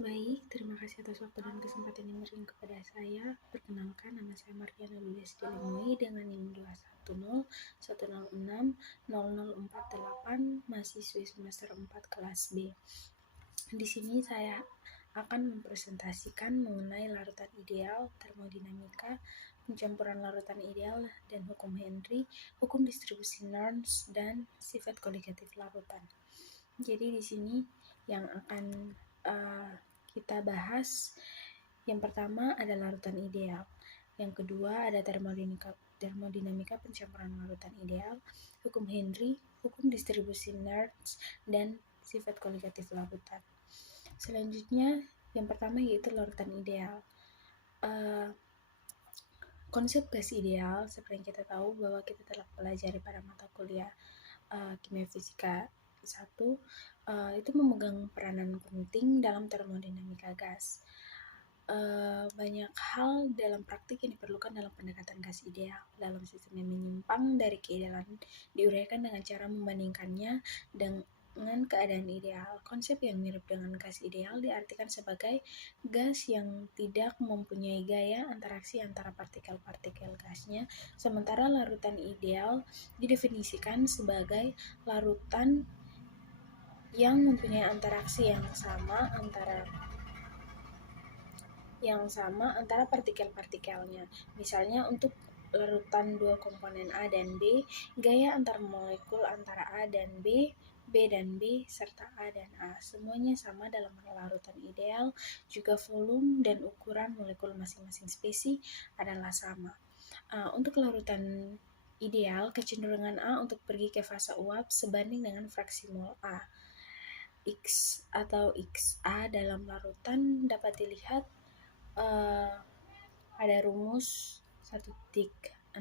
Baik, terima kasih atas waktu dan kesempatan yang diberikan kepada saya. Perkenalkan, nama saya Mardiana Ludes Delimui dengan NIM 210 106 0048, mahasiswi semester 4 kelas B. Di sini saya akan mempresentasikan mengenai larutan ideal, termodinamika, pencampuran larutan ideal, dan hukum Henry, hukum distribusi Nernst, dan sifat koligatif larutan. Jadi di sini yang akan kita bahas, yang pertama ada larutan ideal, yang kedua ada termodinamika pencampuran larutan ideal, hukum Henry, hukum distribusi Nernst, dan sifat koligatif larutan. Selanjutnya yang pertama yaitu larutan ideal. Konsep gas ideal seperti yang kita tahu bahwa kita telah pelajari pada mata kuliah kimia fisika 1, itu memegang peranan penting dalam termodinamika gas. Banyak hal dalam praktik yang diperlukan dalam pendekatan gas ideal. Dalam sistem yang menyimpang dari keidealan diuraikan dengan cara membandingkannya dengan keadaan ideal. Konsep yang mirip dengan gas ideal diartikan sebagai gas yang tidak mempunyai gaya interaksi antara partikel-partikel gasnya, sementara larutan ideal didefinisikan sebagai larutan yang mempunyai interaksi yang sama antara partikel-partikelnya. Misalnya untuk larutan dua komponen A dan B, gaya antar molekul antara A dan B, B dan B, serta A dan A semuanya sama dalam larutan ideal. Juga volume dan ukuran molekul masing-masing spesies adalah sama. Untuk larutan ideal, kecenderungan A untuk pergi ke fase uap sebanding dengan fraksi mol A. X atau XA dalam larutan dapat dilihat ada rumus 1.16.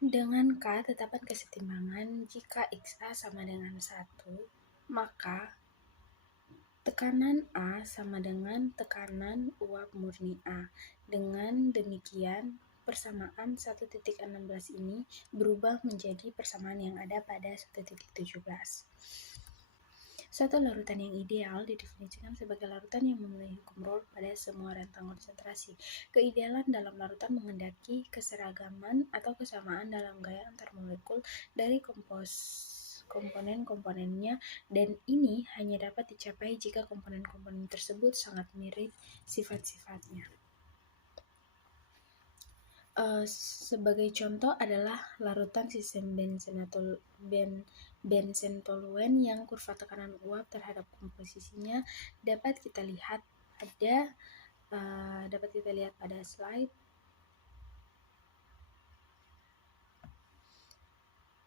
Dengan K, tetapan kesetimbangan, jika XA sama dengan 1, maka tekanan A sama dengan tekanan uap murni A. Dengan demikian, persamaan 1.16 ini berubah menjadi persamaan yang ada pada 1.17. Suatu larutan yang ideal didefinisikan sebagai larutan yang memenuhi hukum Raoult pada semua rentang konsentrasi. Keidealan dalam larutan menghendaki keseragaman atau kesamaan dalam gaya antar molekul dari komponen-komponennya, dan ini hanya dapat dicapai jika komponen-komponen tersebut sangat mirip sifat-sifatnya. Sebagai contoh adalah larutan sistem benzen-toluen yang kurva tekanan uap terhadap komposisinya dapat kita lihat pada slide.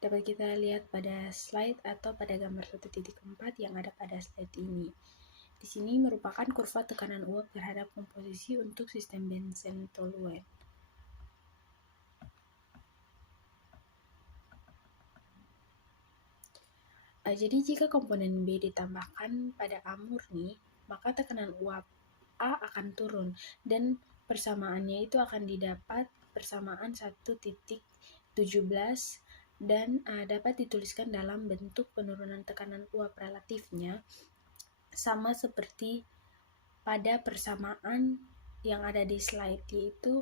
Dapat kita lihat pada slide atau pada gambar 1.4 yang ada pada slide ini. Di sini merupakan kurva tekanan uap terhadap komposisi untuk sistem benzen-toluen. Jadi jika komponen B ditambahkan pada A murni, maka tekanan uap A akan turun dan persamaannya itu akan didapat persamaan 1.17 dan dapat dituliskan dalam bentuk penurunan tekanan uap relatifnya sama seperti pada persamaan yang ada di slide, yaitu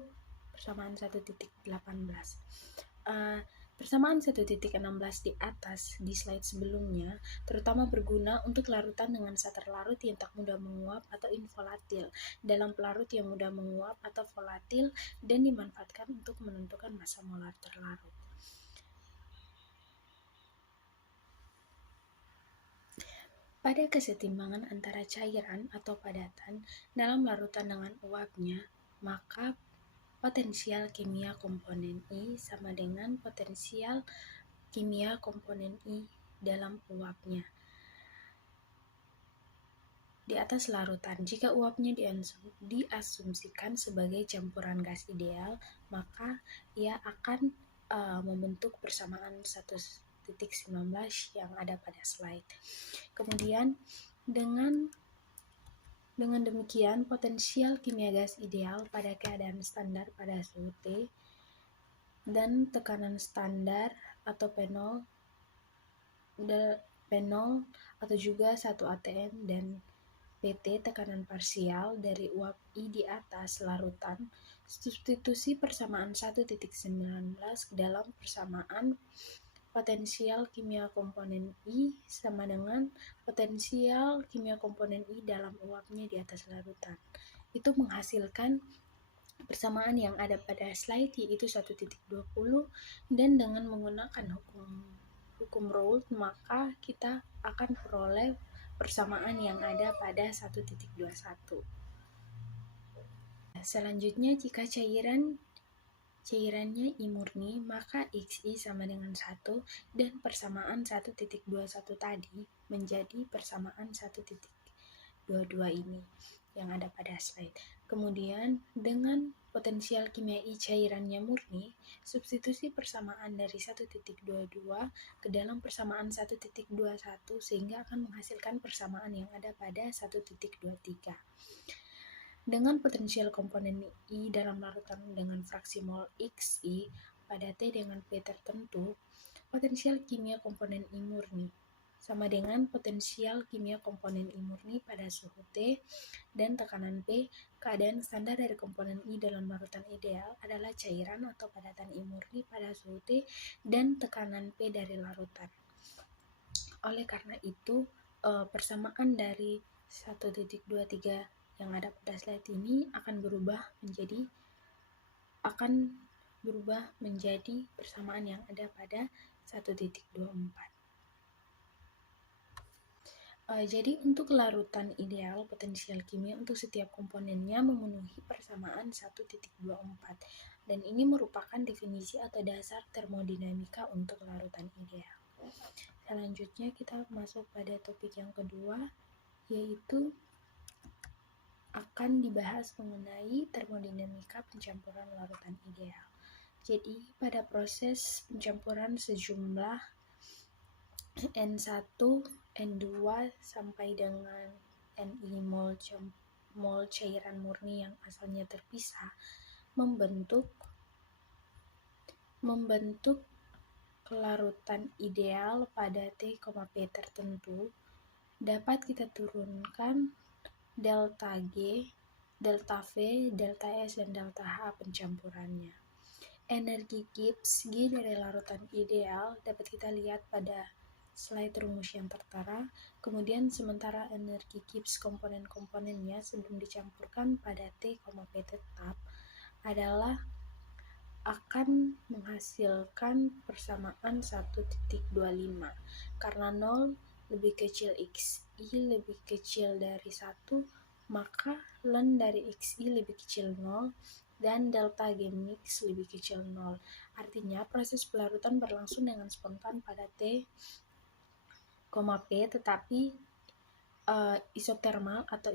persamaan 1.18. Persamaan 1.16 di atas di slide sebelumnya terutama berguna untuk larutan dengan zat terlarut yang tak mudah menguap atau involatil, dalam pelarut yang mudah menguap atau volatil, dan dimanfaatkan untuk menentukan massa molar terlarut. Pada kesetimbangan antara cairan atau padatan dalam larutan dengan uapnya, maka potensial kimia komponen I sama dengan potensial kimia komponen I dalam uapnya. Di atas larutan, jika uapnya diasumsikan sebagai campuran gas ideal, maka ia akan membentuk persamaan 1.19 yang ada pada slide. Kemudian dengan demikian, potensial kimia gas ideal pada keadaan standar pada suhu T dan tekanan standar atau P0 atau juga 1 atm dan PT tekanan parsial dari uap I di atas larutan, substitusi persamaan 1.19 ke dalam persamaan potensial kimia komponen I sama dengan potensial kimia komponen I dalam uapnya di atas larutan. Itu menghasilkan persamaan yang ada pada slide, yaitu 1.20, dan dengan menggunakan hukum Raoult maka kita akan peroleh persamaan yang ada pada 1.21. Selanjutnya, jika cairannya I murni, maka Xi sama dengan 1 dan persamaan 1.21 tadi menjadi persamaan 1.22 ini yang ada pada slide. Kemudian dengan potensial kimia I cairannya murni, substitusi persamaan dari 1.22 ke dalam persamaan 1.21 sehingga akan menghasilkan persamaan yang ada pada 1.23. Dengan potensial komponen I dalam larutan dengan fraksi mol Xi pada T dengan P tertentu, potensial kimia komponen I murni sama dengan potensial kimia komponen I murni pada suhu T dan tekanan P. Keadaan standar dari komponen I dalam larutan ideal adalah cairan atau padatan I murni pada suhu T dan tekanan P dari larutan. Oleh karena itu, persamaan dari 1.23 yang ada pada slide ini akan berubah menjadi persamaan yang ada pada 1.24. Jadi untuk larutan ideal, potensial kimia untuk setiap komponennya memenuhi persamaan 1.24, dan ini merupakan definisi atau dasar termodinamika untuk larutan ideal. Selanjutnya kita masuk pada topik yang kedua, yaitu akan dibahas mengenai termodinamika pencampuran larutan ideal. Jadi pada proses pencampuran sejumlah N1, N2 sampai dengan Ni mol cairan murni yang asalnya terpisah membentuk larutan ideal pada T, P tertentu, dapat kita turunkan delta G, delta V, delta S, dan delta H pencampurannya. Energi Gibbs G dari larutan ideal dapat kita lihat pada slide rumus yang tertera. Kemudian sementara energi Gibbs komponen-komponennya sebelum dicampurkan pada T, P tetap adalah akan menghasilkan persamaan 1.25 karena 0 lebih kecil Xi lebih kecil dari 1, maka ln dari Xi lebih kecil 0 dan delta G mix lebih kecil 0. Artinya proses pelarutan berlangsung dengan spontan pada T, P tetapi isotermal atau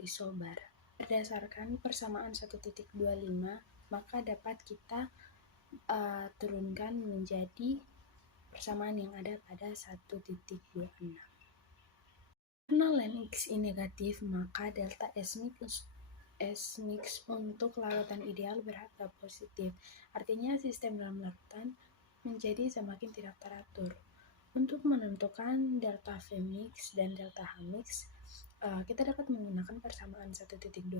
isobar. Berdasarkan persamaan 1.25 maka dapat kita turunkan menjadi persamaan yang ada pada 1.26. Karena ln Xi negatif, maka delta S mix untuk larutan ideal berharga positif. Artinya sistem dalam larutan menjadi semakin tidak teratur. Untuk menentukan delta V mix dan delta H mix, kita dapat menggunakan persamaan 1.25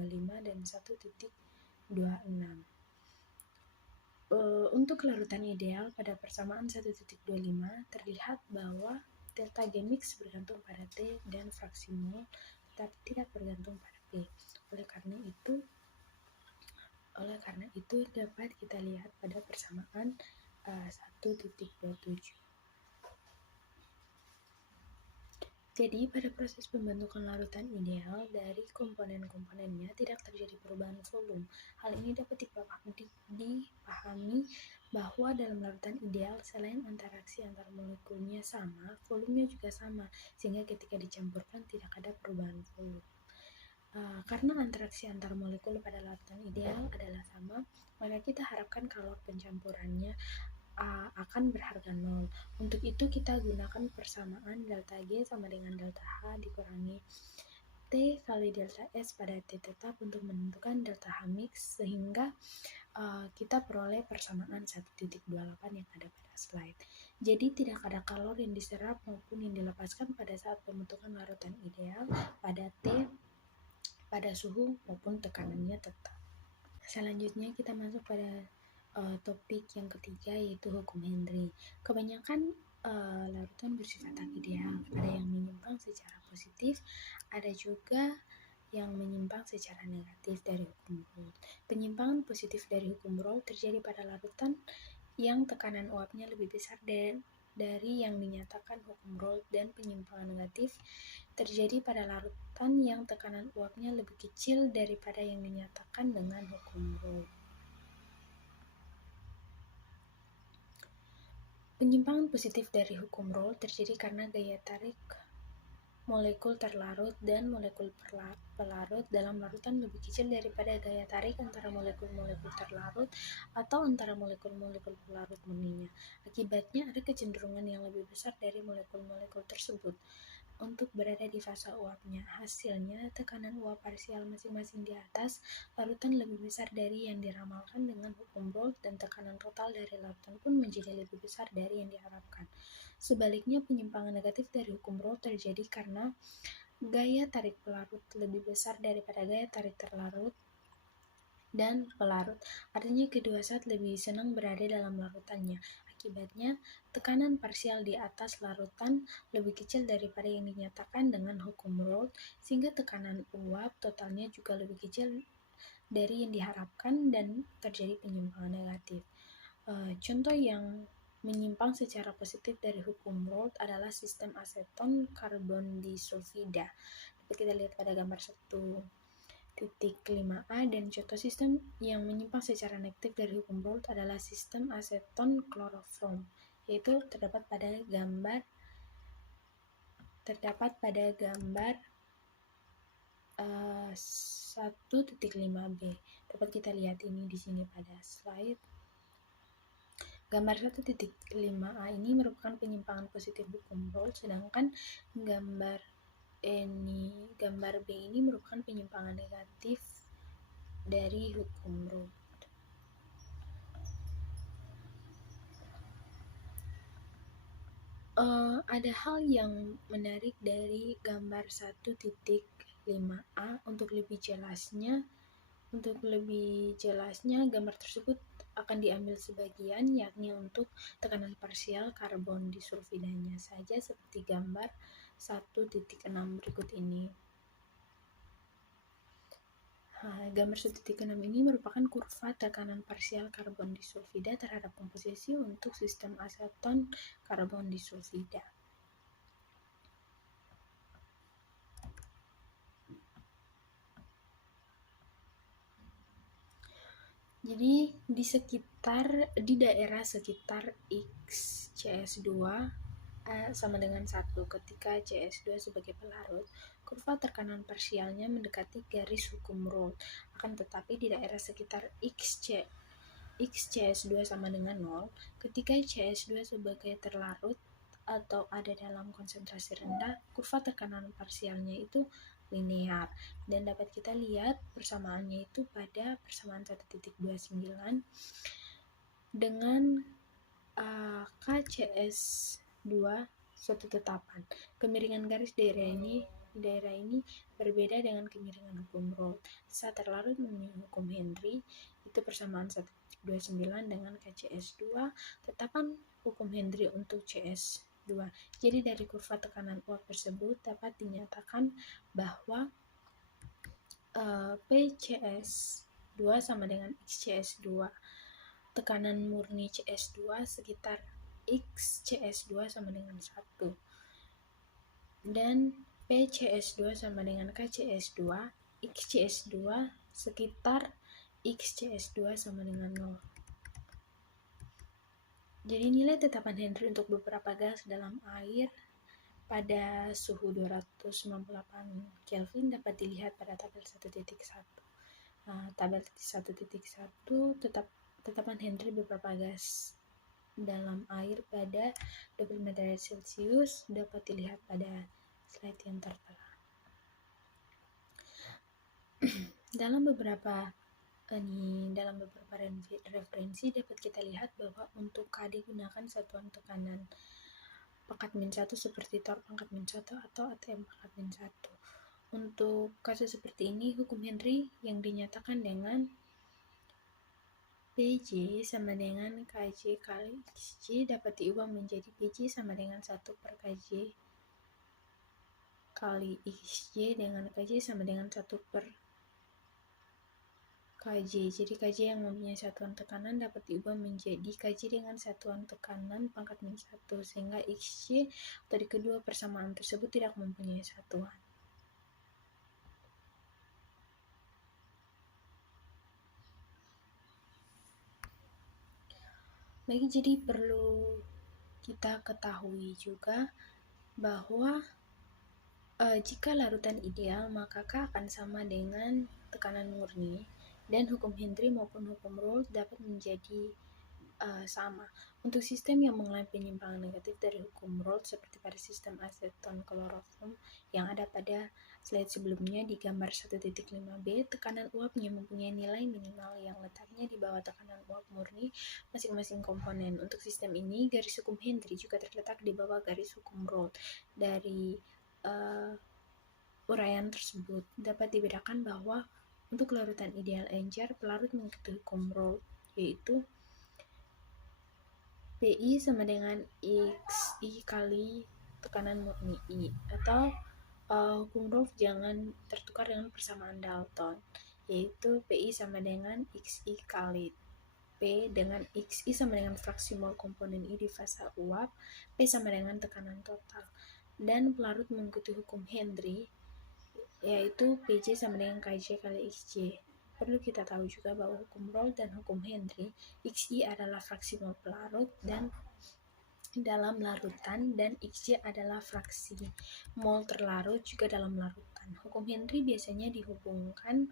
dan 1.26. Untuk larutan ideal pada persamaan 1.25 terlihat bahwa delta G mix bergantung pada T dan fraksi mol, tetapi tidak bergantung pada P. Oleh karena itu dapat kita lihat pada persamaan 1.27. Jadi pada proses pembentukan larutan ideal dari komponen-komponennya tidak terjadi perubahan volume. Hal ini dapat dipahami bahwa dalam larutan ideal selain interaksi antar molekulnya sama, volumenya juga sama, sehingga ketika dicampurkan tidak ada perubahan volume. Karena interaksi antar molekul pada larutan ideal adalah sama, maka kita harapkan kalor pencampurannya akan berharga 0. Untuk itu kita gunakan persamaan delta G sama dengan delta H dikurangi T kali delta S pada T tetap untuk menentukan delta H mix, sehingga kita peroleh persamaan 1.28 yang ada pada slide. Jadi tidak ada kalor yang diserap maupun yang dilepaskan pada saat pembentukan larutan ideal pada T, pada suhu maupun tekanannya tetap. Selanjutnya kita masuk pada topik yang ketiga, yaitu hukum Henry. Kebanyakan larutan bersifat tak ideal, ada yang menyimpang secara positif, ada juga yang menyimpang secara negatif dari hukum Raoult. Penyimpangan positif dari hukum Raoult terjadi pada larutan yang tekanan uapnya lebih besar dari yang dinyatakan hukum Raoult, dan penyimpangan negatif terjadi pada larutan yang tekanan uapnya lebih kecil daripada yang dinyatakan dengan hukum Raoult. Penyimpangan positif dari hukum Raoult terjadi karena gaya tarik molekul terlarut dan molekul pelarut dalam larutan lebih kecil daripada gaya tarik antara molekul-molekul terlarut atau antara molekul-molekul pelarut murninya. Akibatnya ada kecenderungan yang lebih besar dari molekul-molekul tersebut untuk berada di fase uapnya. Hasilnya, tekanan uap parsial masing-masing di atas larutan lebih besar dari yang diramalkan dengan hukum Raoult, dan tekanan total dari larutan pun menjadi lebih besar dari yang diharapkan. Sebaliknya, penyimpangan negatif dari hukum Raoult terjadi karena gaya tarik pelarut lebih besar daripada gaya tarik terlarut dan pelarut. Artinya kedua zat lebih senang berada dalam larutannya. Akibatnya, tekanan parsial di atas larutan lebih kecil daripada yang dinyatakan dengan hukum Raoult, sehingga tekanan uap totalnya juga lebih kecil dari yang diharapkan dan terjadi penyimpangan negatif. Contoh yang menyimpang secara positif dari hukum Raoult adalah sistem aseton karbon disulfida. Dapat kita lihat pada gambar 1.5a, dan contoh sistem yang menyimpang secara negatif dari hukum Raoult adalah sistem aseton klorofrom, yaitu terdapat pada gambar 1.5b. Dapat kita lihat ini di sini pada slide. Gambar 1.5a ini merupakan penyimpangan positif hukum Raoult, sedangkan gambar B ini merupakan penyimpangan negatif dari hukum Raoult. Ada hal yang menarik dari gambar 1.5a. Untuk lebih jelasnya gambar tersebut akan diambil sebagian, yakni untuk tekanan parsial karbon disulfidanya saja, seperti gambar 1.6 berikut ini. Gambar 1.6 ini merupakan kurva tekanan parsial karbon disulfida terhadap komposisi untuk sistem aseton karbon disulfida. Jadi di daerah sekitar X CS2 sama dengan 1 ketika CS2 sebagai pelarut, kurva tekanan parsialnya mendekati garis hukum Raoult. Akan tetapi di daerah sekitar XCS2 sama dengan 0 ketika CS2 sebagai terlarut atau ada dalam konsentrasi rendah, kurva tekanan parsialnya itu linear, dan dapat kita lihat persamaannya itu pada persamaan 1.29 dengan KCS2 suatu tetapan. Kemiringan garis daerah ini berbeda dengan kemiringan hukum Raoult. Saat terlarut memenuhi hukum Henry, itu persamaan 1.29 dengan KCS2, tetapan hukum Henry untuk CS2. Jadi dari kurva tekanan uap tersebut dapat dinyatakan bahwa PCS2 sama dengan XCS2. Tekanan murni CS2 sekitar XCS2 sama dengan 1. Dan PCS2 sama dengan KCS2, XCS2 sekitar XCS2 sama dengan 0. Jadi nilai tetapan Henry untuk beberapa gas dalam air pada suhu 298 Kelvin dapat dilihat pada tabel 1.1. Tabel 1.1 tetapan Henry beberapa gas dalam air pada 25 derajat Celcius dapat dilihat pada slide yang tertera. Dalam beberapa referensi dapat kita lihat bahwa untuk K digunakan satuan tekanan pangkat -1 seperti torr pangkat -1 atau ATM pangkat -1. Untuk kasus seperti ini, hukum Henry yang dinyatakan dengan PJ sama dengan KJ kali XJ dapat diubah menjadi PJ sama dengan 1 per KJ kali XJ dengan KJ sama dengan 1 per KJ. Jadi KJ yang mempunyai satuan tekanan dapat diubah menjadi KJ dengan satuan tekanan pangkat min 1, sehingga XJ dari kedua persamaan tersebut tidak mempunyai satuan. Baik, jadi perlu kita ketahui juga bahwa jika larutan ideal, maka K akan sama dengan tekanan murni, dan hukum Henry maupun hukum Raoult dapat menjadi sama. Untuk sistem yang mengalami penyimpangan negatif dari hukum Raoult seperti pada sistem aseton kloroform yang ada pada slide sebelumnya di gambar 1.5b, tekanan uapnya mempunyai nilai minimal yang letaknya di bawah tekanan uap murni masing-masing komponen. Untuk sistem ini, garis hukum Henry juga terletak di bawah garis hukum Raoult. Dari uraian tersebut dapat dibedakan bahwa untuk larutan ideal encer, pelarut mengikuti hukum Raoult, yaitu PI sama dengan XI kali tekanan murni I, atau hukum Raoult jangan tertukar dengan persamaan Dalton, yaitu PI sama dengan XI kali P dengan XI sama dengan fraksi mol komponen I di fasa uap, P sama dengan tekanan total. Dan pelarut mengikuti hukum Henry, yaitu PJ sama dengan KJ kali XJ. Perlu kita tahu juga bahwa hukum Raoult dan hukum Henry, XI adalah fraksi mol pelarut dan dalam larutan, dan XJ adalah fraksi mol terlarut juga dalam larutan. Hukum Henry biasanya dihubungkan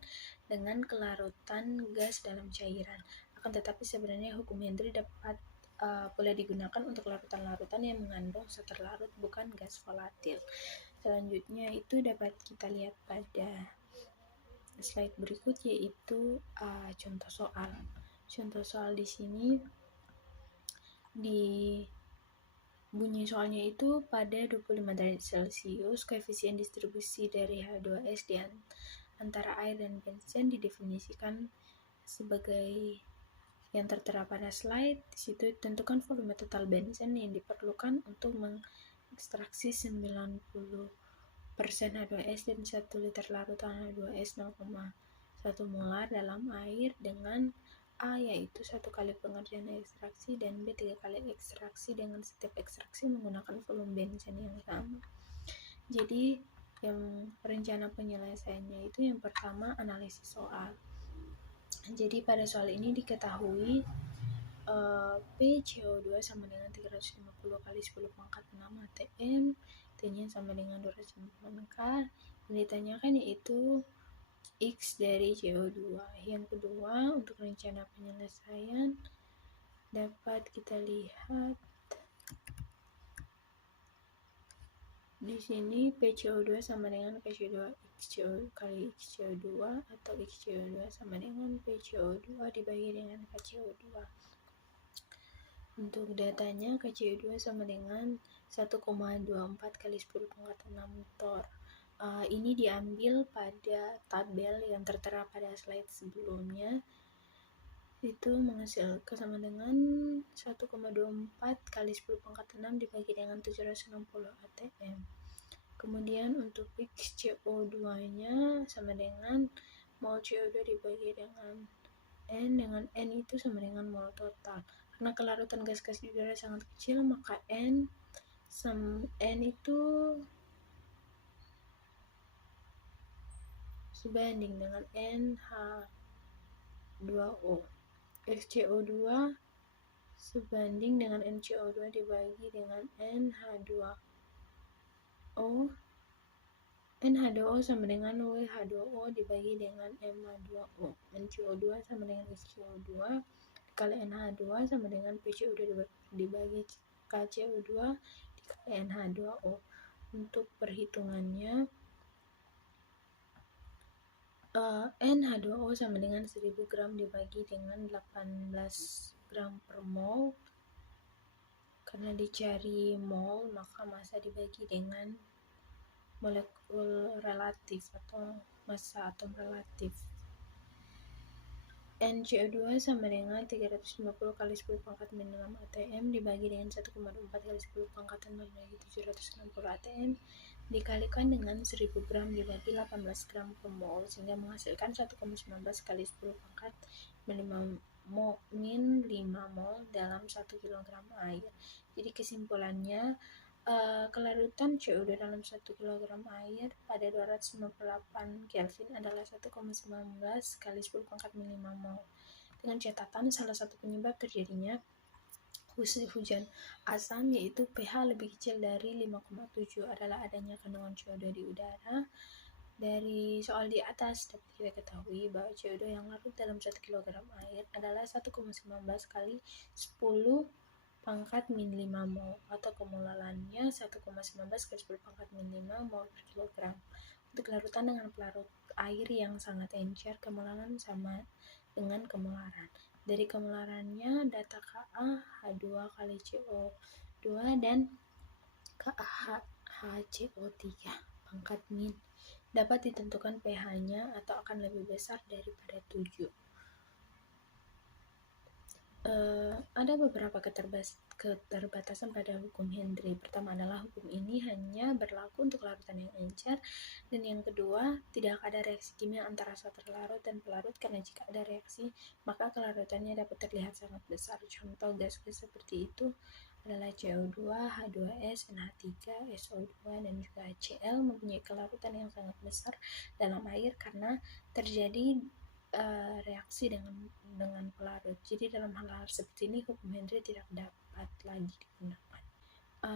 dengan kelarutan gas dalam cairan. Akan tetapi sebenarnya hukum Henry dapat boleh digunakan untuk larutan-larutan yang mengandung zat terlarut bukan gas volatil. Selanjutnya itu dapat kita lihat pada slide berikut, yaitu contoh soal. Contoh soal di sini di bunyi soalnya itu pada 25 derajat Celcius, koefisien distribusi dari H2S di antara air dan benzen didefinisikan sebagai yang tertera pada slide. Di situ tentukan volume total benzen yang diperlukan untuk mengekstraksi 90% H2S dan 1 liter larutan H2S 0,1 molar dalam air dengan A yaitu 1 kali pengerjaan ekstraksi dan B 3 kali ekstraksi dengan setiap ekstraksi menggunakan volume benzen yang sama. Jadi yang rencana penyelesaiannya itu yang pertama analisis soal. Jadi pada soal ini diketahui PCO2 sama dengan 350 kali 10 pangkat 6 atm, T-nya sama dengan 250 K. Yang ditanyakan yaitu X dari CO2. Yang kedua, untuk rencana penyelesaian dapat kita lihat di sini PCO2 sama dengan PCO2 XCO kali XCO2 atau XCO2 sama dengan PCO2 dibagi dengan KCO2. Untuk datanya KCO2 sama dengan 1,24 kali 10 pangkat 6 torr. Ini diambil pada tabel yang tertera pada slide sebelumnya. Itu menghasilkan sama dengan 1,24 kali 10 pangkat 6 dibagi dengan 760 atm. Kemudian untuk XCO2-nya sama dengan mol CO2 dibagi dengan N, dengan N itu sama dengan mol total. Karena kelarutan gas-gas di udara sangat kecil, maka N itu sebanding dengan NH2O. XCO2 sebanding dengan NCO2 dibagi dengan NH2O. NH2O sama dengan WH2O dibagi dengan MH2O. NCO2 sama dengan XCO2 dikali NH2 sama dengan PCO2 dibagi KCO2 dikali NH2O. Untuk perhitungannya, NH2O sama dengan 1000 gram dibagi dengan 18 gram per mol. Karena dicari mol, maka massa dibagi dengan molekul relatif atau massa atom relatif. NCO2 sama dengan 350 kali 10 pangkat min 6 atm dibagi dengan 1,4 kali 10 pangkatan min bagi 760 atm dikalikan dengan 1000 gram dibagi 18 gram per mol sehingga menghasilkan 1,19 kali 10 pangkat min 5 mol dalam 1 kg air. Jadi kesimpulannya, kelarutan CO2 dalam 1 kg air pada 258 Kelvin adalah 1,19 kali 10 pangkat min 5 mol. Dengan catatan salah satu penyebab terjadinya hujan asam yaitu pH lebih kecil dari 5,7 adalah adanya kandungan CO2 di udara. Dari soal di atas dapat kita ketahui bahwa CO2 yang larut dalam 1 kg air adalah 1,19 kali 10 pangkat min 5 mol atau kemolarannya 1,19 kali 10 pangkat min 5 mol per kilogram. Untuk larutan dengan pelarut air yang sangat encer, kemolaran sama dengan kemolaran. Dari kemolarannya data Ka H2 kali CO2 dan Ka HCO3 pangkat min dapat ditentukan pH-nya atau akan lebih besar daripada 7. Ada beberapa keterbatasan pada hukum Henry. Pertama adalah hukum ini hanya berlaku untuk larutan yang encer, dan yang kedua, tidak ada reaksi kimia antara zat terlarut dan pelarut karena jika ada reaksi, maka kelarutannya dapat terlihat sangat besar. Contoh gas-gas seperti itu adalah CO2, H2S, NH3, SO2, dan juga HCl mempunyai kelarutan yang sangat besar dalam air karena terjadi reaksi dengan pelarut. Jadi dalam hal-hal seperti ini hukum Henry tidak dapat lagi digunakan.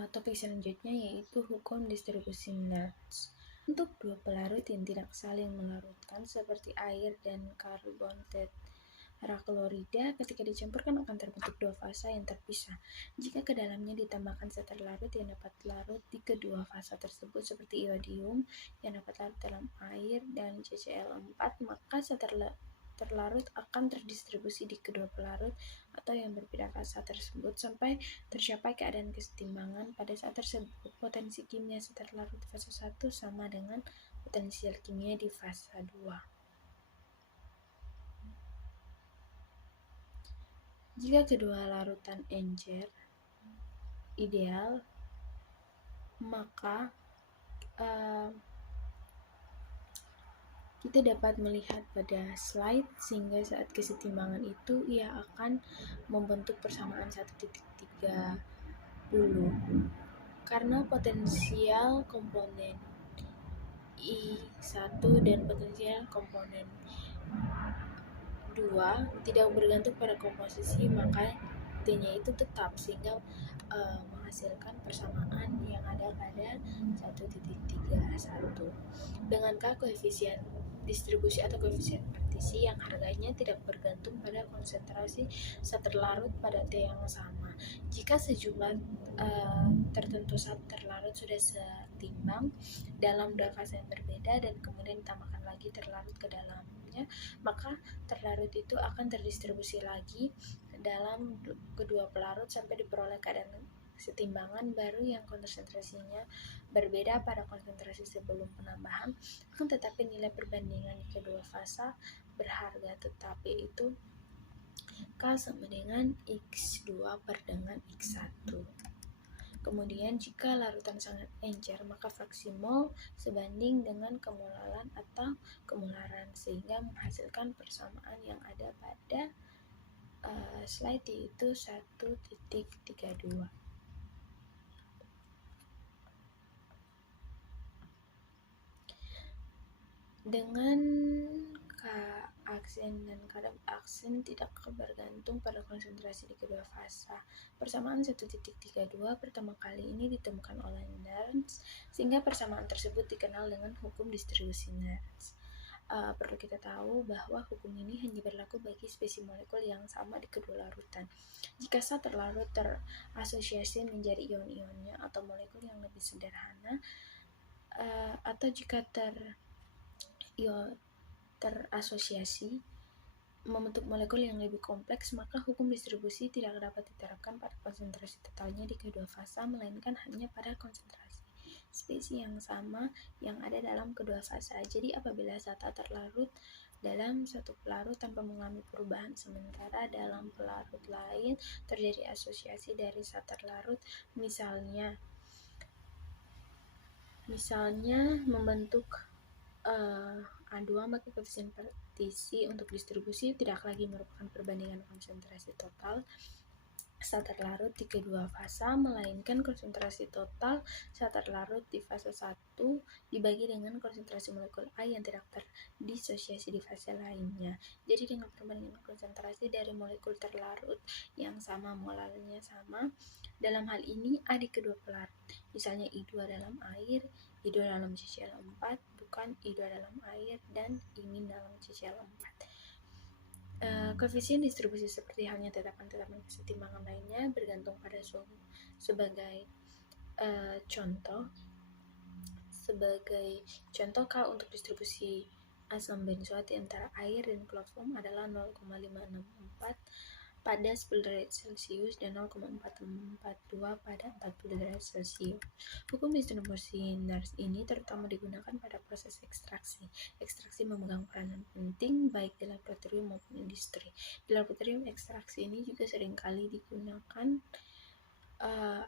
Topik selanjutnya yaitu hukum distribusi Nernst. Untuk dua pelarut yang tidak saling melarutkan seperti air dan karbon tetraklorida, ketika dicampurkan akan terbentuk dua fasa yang terpisah. Jika ke dalamnya ditambahkan zat terlarut yang dapat larut di kedua fasa tersebut seperti iodium yang dapat larut dalam air dan CCl4, maka zat terlarut akan terdistribusi di kedua pelarut atau yang berbeda fasa tersebut sampai tercapai keadaan kesetimbangan. Pada saat tersebut, potensi kimia zat terlarut di fasa 1 sama dengan potensial kimia di fasa 2. Jika kedua larutan encer ideal, maka kita dapat melihat pada slide sehingga saat kesetimbangan itu ia akan membentuk persamaan 1.30 karena potensial komponen I1 dan potensial komponen 2 tidak bergantung pada komposisi, maka T-nya itu tetap sehingga menghasilkan persamaan yang ada pada 1.31 dengan koefisien distribusi atau koefisien partisi yang harganya tidak bergantung pada konsentrasi zat terlarut pada T yang sama. Jika sejumlah tertentu zat terlarut sudah setimbang dalam dua fase yang berbeda dan kemudian ditambahkan lagi terlarut ke dalamnya, maka terlarut itu akan terdistribusi lagi dalam kedua pelarut sampai diperoleh keadaan kesetimbangan baru yang konsentrasinya berbeda pada konsentrasi sebelum penambahan, akan tetapi nilai perbandingan di kedua fasa berharga tetap, yaitu K sama dengan X2 per dengan X1. Kemudian jika larutan sangat encer, maka fraksi mol sebanding dengan kemolaran atau kemolaran sehingga menghasilkan persamaan yang ada pada slide yaitu 1.32. Dengan aksen dan kadar aksen tidak bergantung pada konsentrasi di kedua fasa. Persamaan 1.32 pertama kali ini ditemukan oleh Nernst sehingga persamaan tersebut dikenal dengan hukum distribusi Nernst. Perlu kita tahu bahwa hukum ini hanya berlaku bagi spesies molekul yang sama di kedua larutan. Jika zat terlarut terasosiasi menjadi ion-ionnya atau molekul yang lebih sederhana, atau jika terasosiasi membentuk molekul yang lebih kompleks, maka hukum distribusi tidak dapat diterapkan pada konsentrasi totalnya di kedua fasa, melainkan hanya pada konsentrasi spesies yang sama yang ada dalam kedua fase. Jadi apabila zat A terlarut dalam satu pelarut tanpa mengalami perubahan, sementara dalam pelarut lain terjadi asosiasi dari zat terlarut, misalnya membentuk A2, maka koefisien partisi untuk distribusi tidak lagi merupakan perbandingan konsentrasi total zat terlarut di kedua fase, melainkan konsentrasi total zat terlarut di fase 1 dibagi dengan konsentrasi molekul A yang tidak terdisosiasi di fase lainnya. Jadi dengan perbandingan konsentrasi dari molekul terlarut yang sama, molarnya sama, dalam hal ini A di kedua pelarut, misalnya I2 dalam air, I2 dalam CCl4, bukan I2 dalam air dan I- dalam CCl4. Koefisien distribusi seperti halnya tetapan-tetapan kesetimbangan lainnya bergantung pada suhu. Sebagai contoh K untuk distribusi asam benzoat di antara air dan kloroform adalah 0,564 pada 10 derajat Celcius dan 0,442 pada 40 derajat Celcius. Hukum distribusi Nernst ini terutama digunakan pada proses ekstraksi. Ekstraksi memegang peranan penting baik di laboratorium maupun industri. Di laboratorium, ekstraksi ini juga seringkali digunakan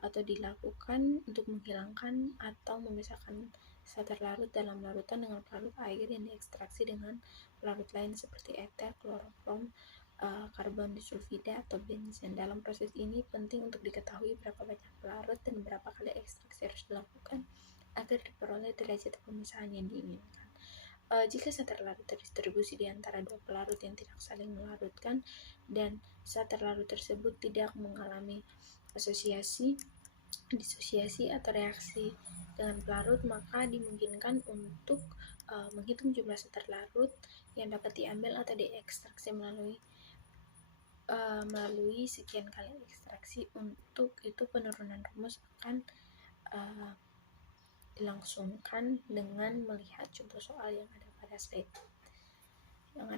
atau dilakukan untuk menghilangkan atau memisahkan zat terlarut dalam larutan dengan pelarut air yang diekstraksi dengan pelarut lain seperti eter, kloroform, karbon disulfida atau benzen. Dalam proses ini penting untuk diketahui berapa banyak pelarut dan berapa kali ekstraksi harus dilakukan agar diperoleh derajat pemisahan yang diinginkan. Jika zat terlarut terdistribusi di antara dua pelarut yang tidak saling melarutkan dan zat terlarut tersebut tidak mengalami disosiasi atau reaksi dengan pelarut, maka dimungkinkan untuk menghitung jumlah zat terlarut yang dapat diambil atau diekstraksi melalui sekian kali ekstraksi. Untuk itu penurunan rumus akan dilangsungkan dengan melihat contoh soal yang ada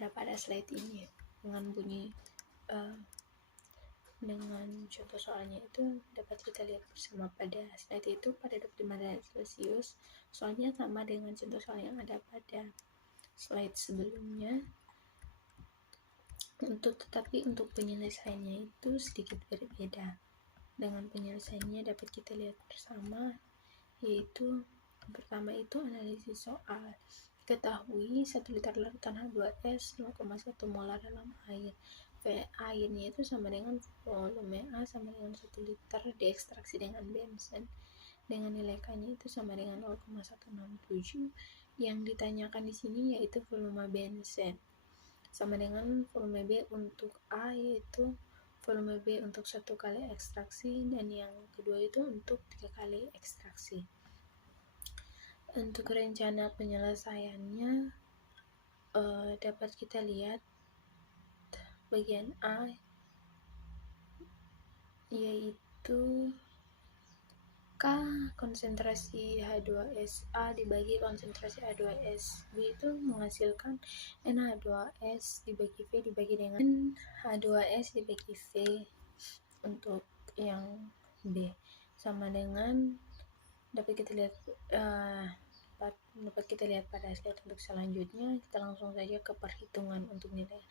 pada slide ini dengan bunyi dengan contoh soalnya itu dapat kita lihat bersama pada slide itu pada 25 derajat Celcius. Soalnya sama dengan contoh soal yang ada pada slide sebelumnya. Tetapi untuk penyelesaiannya itu sedikit berbeda. Dengan penyelesaiannya dapat kita lihat bersama, yaitu pertama itu analisis soal. Ketahui 1 liter larutan H2S 0,1 molar dalam air. Airnya itu sama dengan volume A sama dengan 1 liter diekstraksi dengan benzen dengan nilai K-nya itu sama dengan 0,167. Yang ditanyakan di sini yaitu volume benzen sama dengan volume B untuk A, yaitu volume B untuk 1 kali ekstraksi dan yang kedua itu untuk 3 kali ekstraksi. Untuk rencana penyelesaiannya dapat kita lihat bagian A, yaitu K konsentrasi H2SA dibagi konsentrasi H2SB itu menghasilkan NH2S dibagi V dibagi dengan H2S dibagi V. Untuk yang B sama dengan dapat kita lihat pada slide untuk selanjutnya. Kita langsung saja ke perhitungan untuk nilai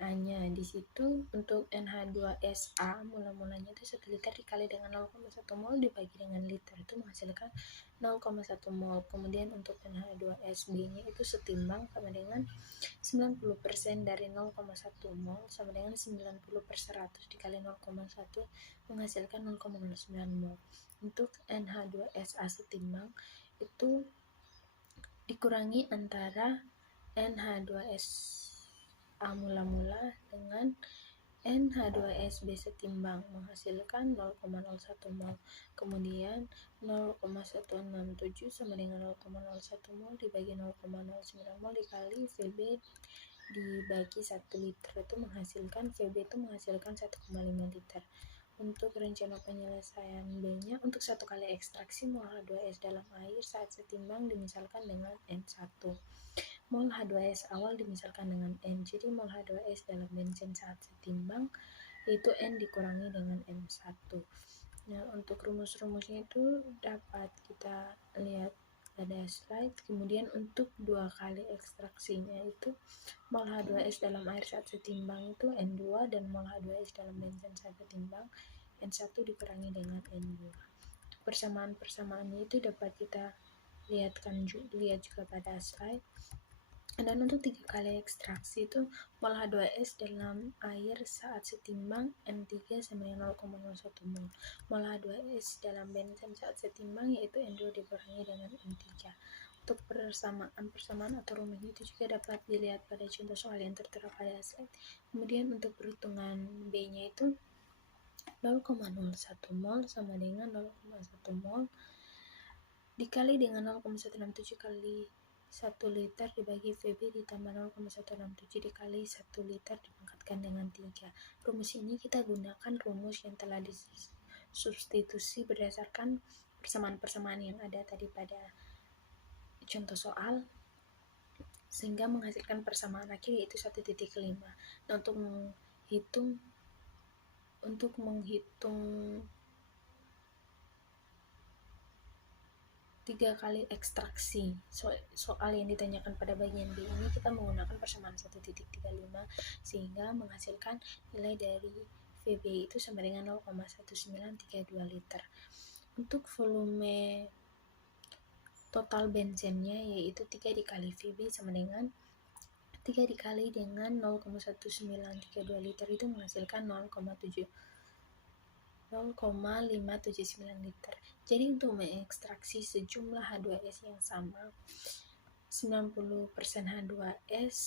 A-nya. Di situ untuk NH2SA mula-mulanya itu 1 liter dikali dengan 0,1 mol dibagi dengan liter itu menghasilkan 0,1 mol. Kemudian untuk NH2SB-nya itu setimbang sama dengan 90% dari 0,1 mol sama dengan 90 per 100 dikali 0,1 menghasilkan 0,09 mol. Untuk NH2SA setimbang itu dikurangi antara NH2S A mula-mula dengan NH2SB setimbang menghasilkan 0,01 mol. Kemudian 0,167 sama dengan 0,01 mol dibagi 0,09 mol dikali VB dibagi 1 liter itu menghasilkan VB itu menghasilkan 1,5 liter. Untuk rencana penyelesaian B-nya untuk 1 kali ekstraksi mol H2S dalam air saat setimbang dimisalkan dengan N1. Mol H2S awal dimisalkan dengan N. Jadi mol H2S dalam benzen saat setimbang yaitu N dikurangi dengan N1. Nah, untuk rumus-rumusnya itu dapat kita lihat pada slide. Kemudian untuk 2 kali ekstraksinya itu mol H2S dalam air saat setimbang itu N2 dan mol H2S dalam bensin saat setimbang N1 dikurangi dengan N2. Persamaan-persamaannya itu dapat kita lihat juga pada slide. Dan untuk 3 kali ekstraksi itu mol H2S dalam air saat setimbang N3 sama dengan 0,01 mol. Mol H2S dalam bensin saat setimbang yaitu N2 dikurangi dengan N3. Untuk persamaan atau rumusnya itu juga dapat dilihat pada contoh soal yang tertera pada slide. Kemudian untuk perhitungan B-nya itu 0,01 mol sama dengan 0,1 mol dikali dengan 0,167 kali 1 liter dibagi VB ditambah 0,167 dikali 1 liter dipangkatkan dengan 3. Rumus ini kita gunakan rumus yang telah disubstitusi berdasarkan persamaan-persamaan yang ada tadi pada contoh soal, sehingga menghasilkan persamaan akhir yaitu 1,5. Nah, untuk menghitung 3 kali ekstraksi soal yang ditanyakan pada bagian B ini, kita menggunakan persamaan 1,35 sehingga menghasilkan nilai dari VB itu sama dengan 0,1932 liter. Untuk volume total bensinnya yaitu 3 dikali VB sama dengan 3 dikali dengan 0,1932 liter itu menghasilkan 0,579 liter. Jadi untuk mengekstraksi sejumlah H2S yang sama 90% H2S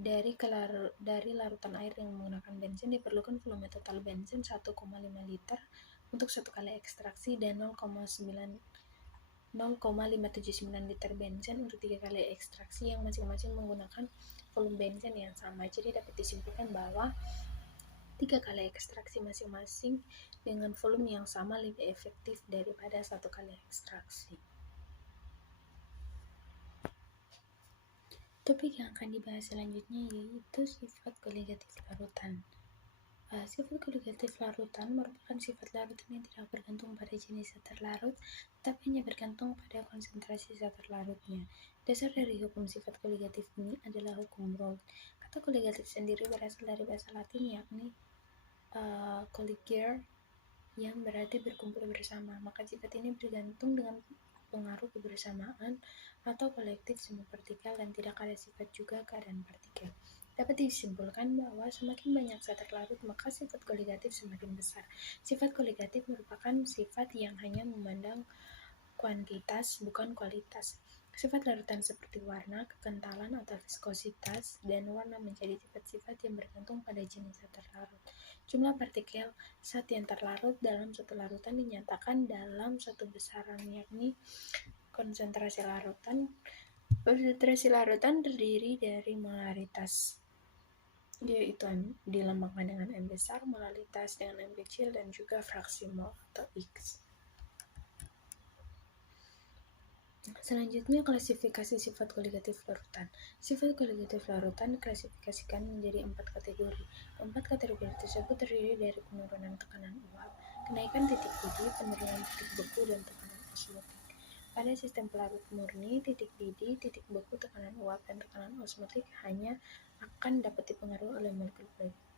dari larutan air yang menggunakan bensin diperlukan volume total bensin 1,5 liter untuk 1 kali ekstraksi dan 0,579 liter bensin untuk 3 kali ekstraksi yang masing-masing menggunakan volume bensin yang sama. Jadi dapat disimpulkan bahwa 3 kali ekstraksi masing-masing dengan volume yang sama lebih efektif daripada 1 kali ekstraksi. Topik yang akan dibahas selanjutnya yaitu sifat koligatif larutan. Sifat koligatif larutan merupakan sifat larutan yang tidak bergantung pada jenis zat terlarut, tetapi hanya bergantung pada konsentrasi zat terlarutnya. Dasar dari hukum sifat koligatif ini adalah hukum Raoult. Kata koligatif sendiri berasal dari bahasa Latin yakni colligere, yang berarti berkumpul bersama. Maka sifat ini bergantung dengan pengaruh kebersamaan atau kolektif semua partikel dan tidak ada sifat juga keadaan partikel. Dapat disimpulkan bahwa semakin banyak zat terlarut maka sifat koligatif semakin besar. Sifat koligatif merupakan sifat yang hanya memandang kuantitas bukan kualitas. Sifat larutan seperti warna, kekentalan atau viskositas dan warna menjadi sifat-sifat yang bergantung pada jenis zat terlarut. Jumlah partikel zat yang terlarut dalam suatu larutan dinyatakan dalam suatu besaran yakni konsentrasi larutan. Konsentrasi larutan terdiri dari molaritas, yaitu dilambangkan dengan M besar, molaritas dengan M kecil, dan juga fraksi mol atau X. Selanjutnya, klasifikasi sifat koligatif larutan. Sifat koligatif larutan diklasifikasikan menjadi 4 kategori. 4 kategori tersebut terdiri dari penurunan tekanan uap, kenaikan titik didih, penurunan titik beku, dan tekanan osmotik. Pada sistem pelarut murni, titik didih, titik beku, tekanan uap, dan tekanan osmotik hanya akan dapat dipengaruhi oleh molekul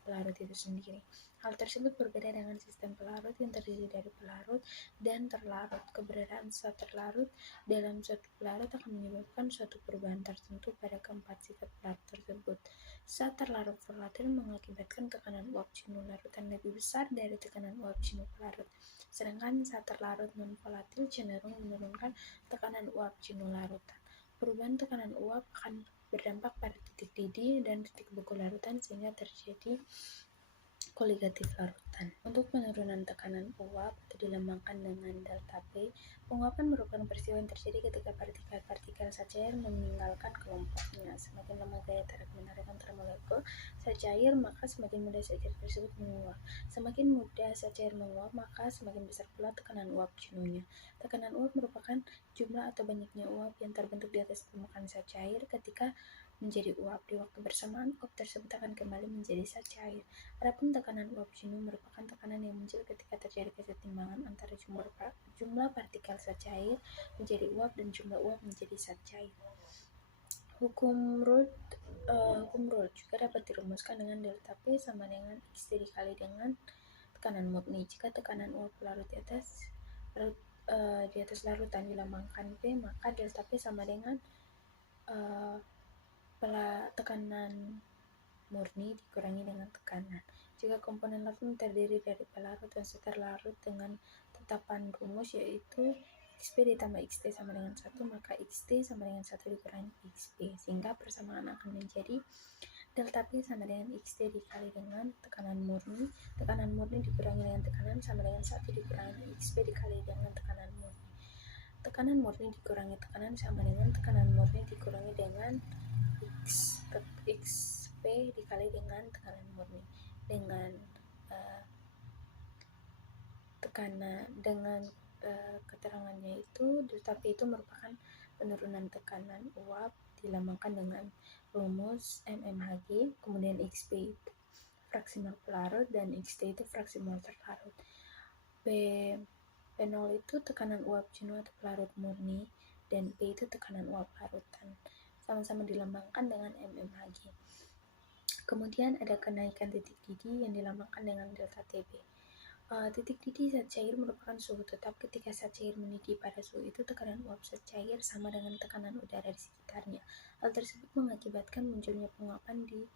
pelarut itu sendiri. Hal tersebut berbeda dengan sistem pelarut yang terdiri dari pelarut dan terlarut. Keberadaan zat terlarut dalam suatu pelarut akan menyebabkan suatu perubahan tertentu pada keempat sifat pelarut tersebut. Zat terlarut volatil mengakibatkan tekanan uap jenuh larutan lebih besar dari tekanan uap jenuh pelarut. Sedangkan zat terlarut non-volatil cenderung menurunkan tekanan uap jenuh larutan. Perubahan tekanan uap akan berdampak pada titik didih dan titik beku larutan sehingga terjadi koligatif larutan. Untuk penurunan tekanan uap atau dilambangkan dengan delta P, penguapan merupakan peristiwa yang terjadi ketika partikel-partikel zat cair meninggalkan kelompoknya. Semakin lama gaya tarik-menarik antar molekul zat cair, maka semakin mudah zat cair tersebut menguap. Semakin mudah zat cair menguap, maka semakin besar pula tekanan uap jenuhnya. Tekanan uap merupakan jumlah atau banyaknya uap yang terbentuk di atas permukaan zat cair ketika menjadi uap. Di waktu bersamaan, uap tersebut akan kembali menjadi zat cair. Adapun tekanan uap jenuh merupakan tekanan yang muncul ketika terjadi kesetimbangan antara jumlah partikel zat cair menjadi uap dan jumlah uap menjadi zat cair. Hukum Roth juga dapat dirumuskan dengan delta P sama dengan Xt dikali dengan tekanan murni. Jika tekanan uap larut di atas larutan dilambangkan P, maka delta P sama dengan tekanan murni dikurangi dengan tekanan. Jika komponen larut terdiri dari pelarut dan setar larut dengan tetapan rumus yaitu XP ditambah XT sama dengan 1, maka XT sama dengan 1 dikurangi XP, sehingga persamaan akan menjadi delta P sama dengan XT dikali dengan tekanan murni dikurangi dengan tekanan sama dengan 1 dikurangi XP dikali dengan tekanan murni. Tekanan murni dikurangi tekanan sama dengan tekanan murni dikurangi dengan XP dikali dengan tekanan murni. Dengan keterangannya itu, delta P itu merupakan penurunan tekanan uap dilambangkan dengan rumus mmHg, kemudian XP itu fraksi mol pelarut dan XT itu fraksi mol terlarut. P0 itu tekanan uap jenuh atau pelarut murni, dan P itu tekanan uap larutan, sama-sama dilambangkan dengan mmHg. Kemudian ada kenaikan titik didih yang dilambangkan dengan delta Tb. Titik didih zat cair merupakan suhu tetap. Ketika zat cair mendidih pada suhu itu, tekanan uap zat cair sama dengan tekanan udara di sekitarnya. Hal tersebut mengakibatkan munculnya penguapan di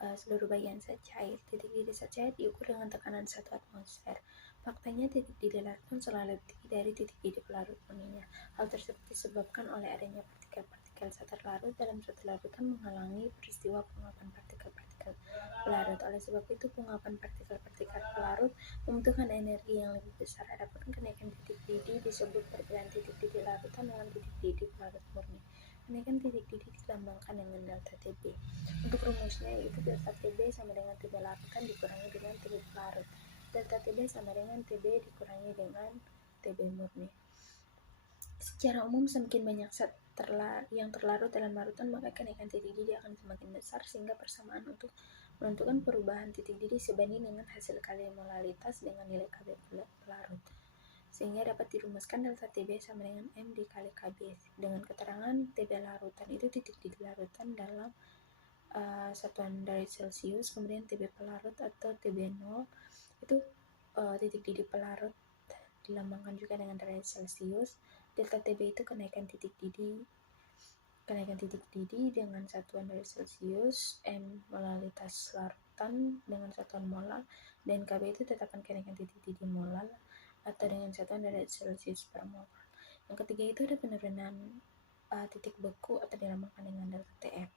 seluruh bagian zat cair. Titik didih zat cair diukur dengan tekanan 1 atmosfer. Faktanya, titik didih larutan selalu lebih tinggi dari titik didih pelarut murninya. Hal tersebut disebabkan oleh adanya partikel-partikel zat terlarut dalam suatu larutan menghalangi peristiwa penguapan partikel-partikel pelarut. Oleh sebab itu, penguapan partikel-partikel pelarut membutuhkan energi yang lebih besar. Adapun kenaikan titik didih disebut perbedaan titik didih larutan dengan titik didih pelarut murni. Kenaikan titik didih dilambangkan dengan delta Tb. Untuk rumusnya yaitu delta Tb sama dengan Tb larutan dikurangi dengan Tb pelarut. Delta Tb sama dengan Tb dikurangi dengan Tb murni. Secara umum, semakin banyak zat yang terlarut dalam larutan, maka kenaikan titik didih akan semakin besar, sehingga persamaan untuk menentukan perubahan titik didih sebanding dengan hasil kali molalitas dengan nilai Kb pelarut, sehingga dapat dirumuskan delta Tb sama dengan M dikali Kb dengan keterangan Tb larutan itu titik didih larutan dalam satuan derajat Celcius, kemudian Tb pelarut atau Tb0 itu titik didih pelarut dilambangkan juga dengan derajat Celcius. Delta Tb itu kenaikan titik didih dengan satuan derajat Celcius, M molalitas larutan dengan satuan molar, dan Kb itu tetapan kenaikan titik didih molar atau dengan satuan derajat Celcius per mol. Yang ketiga itu ada penurunan titik beku atau dilambangkan dengan delta Tf.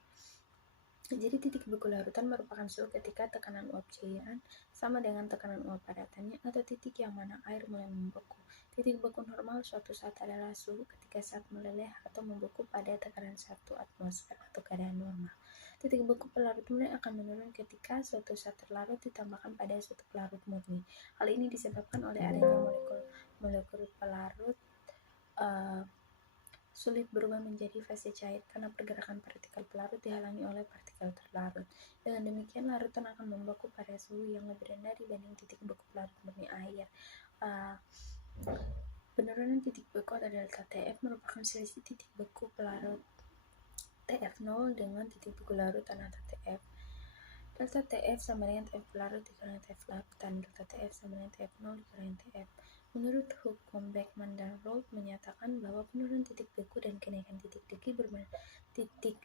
Jadi titik beku larutan merupakan suhu ketika tekanan uap cairan sama dengan tekanan uap padatannya, atau titik yang mana air mulai membeku. Titik beku normal suatu saat adalah suhu ketika saat meleleh atau membeku pada tekanan 1 atmosfer atau keadaan normal. Titik beku pelarut mulai akan menurun ketika suatu zat terlarut ditambahkan pada suatu pelarut murni. Hal ini disebabkan oleh adanya molekul pelarut sulit berubah menjadi fase cair karena pergerakan partikel pelarut dihalangi oleh partikel terlarut. Dengan demikian, larutan akan membeku pada suhu yang lebih rendah dibanding titik beku pelarut murni air. Penurunan titik beku atau delta Tf merupakan selisih titik beku pelarut Tf0 dengan titik beku larutan atau Tf. Delta Tf sama dengan Tf pelarut dikurangi Tf larutan. Delta Tf sama dengan Tf0 dikurangi Tf. Menurut hukum Beckmann dan Roth menyatakan bahwa penurunan titik beku dan kenaikan titik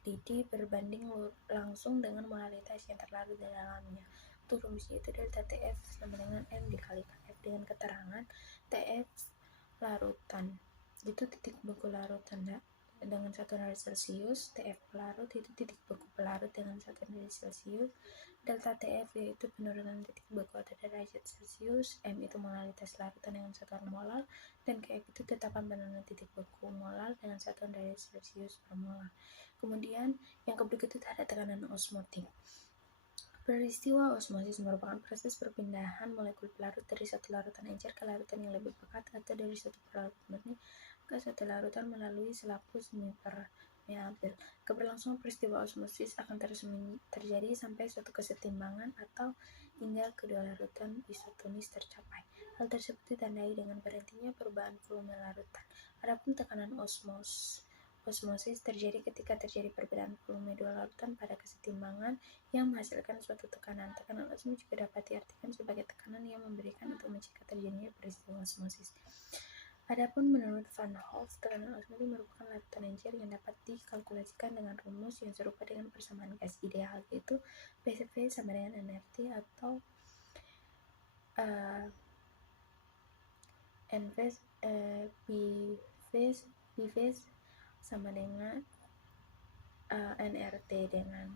didih berbanding langsung dengan molalitas yang terlarut di dalamnya. Untuk rumusnya itu delta Tf sama dengan M dikali Kf dengan keterangan Tf larutan itu titik beku larutan dengan satuan derajat Celcius, Tf pelarut itu titik beku pelarut dengan satuan derajat Celcius, delta Tf yaitu penurunan titik beku atau derajat Celcius, M itu molalitas larutan dengan satuan molar, dan Kf itu tetapan penurunan titik beku molar dengan satuan derajat Celcius per molar. Kemudian yang berikut itu ada tekanan osmotik. Peristiwa osmosis merupakan proses perpindahan molekul pelarut dari satu larutan encer ke larutan yang lebih pekat, atau dari satu pelarut murni ke suatu larutan melalui selaput mealbil. Keberlangsungan peristiwa osmosis akan terus terjadi sampai suatu kesetimbangan atau hingga kedua larutan isotonis tercapai. Hal tersebut ditandai dengan berhentinya perubahan volume larutan. Adapun tekanan osmosis terjadi ketika terjadi perbedaan volume dua larutan pada kesetimbangan yang menghasilkan suatu tekanan. Tekanan osmosis juga dapat diartikan sebagai tekanan yang memberikan untuk mencegah terjadinya peristiwa osmosis. Adapun menurut Van Hoff, tekanan osmosis merupakan larutan encer yang dapat dikalkulasikan dengan rumus yang serupa dengan persamaan gas ideal, yaitu PCV sama dengan nRT atau P sama dengan nRT dengan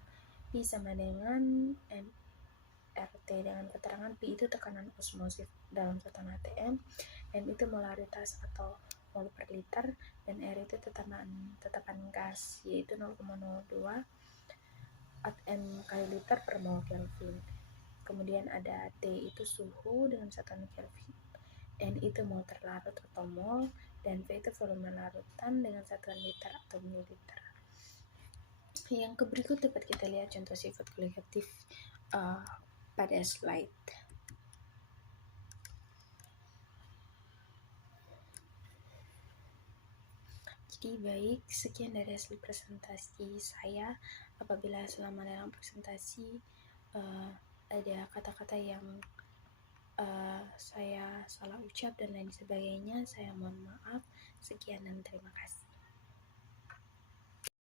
P sama dengan nRT dengan keterangan P itu tekanan osmosis dalam satuan atm, M itu molaritas atau mol per liter, dan R itu tetapan gas yaitu 0,02 atm kali liter per mol Kelvin. Kemudian ada T itu suhu dengan satuan Kelvin, N itu mol terlarut atau mol, dan V itu volume larutan dengan satuan liter atau mililiter. Yang berikut dapat kita lihat contoh sifat koligatif pada slide. Jadi baik, sekian dari hasil presentasi saya. Apabila selama dalam presentasi ada kata-kata yang saya salah ucap dan lain sebagainya, saya mohon maaf. Sekian dan terima kasih.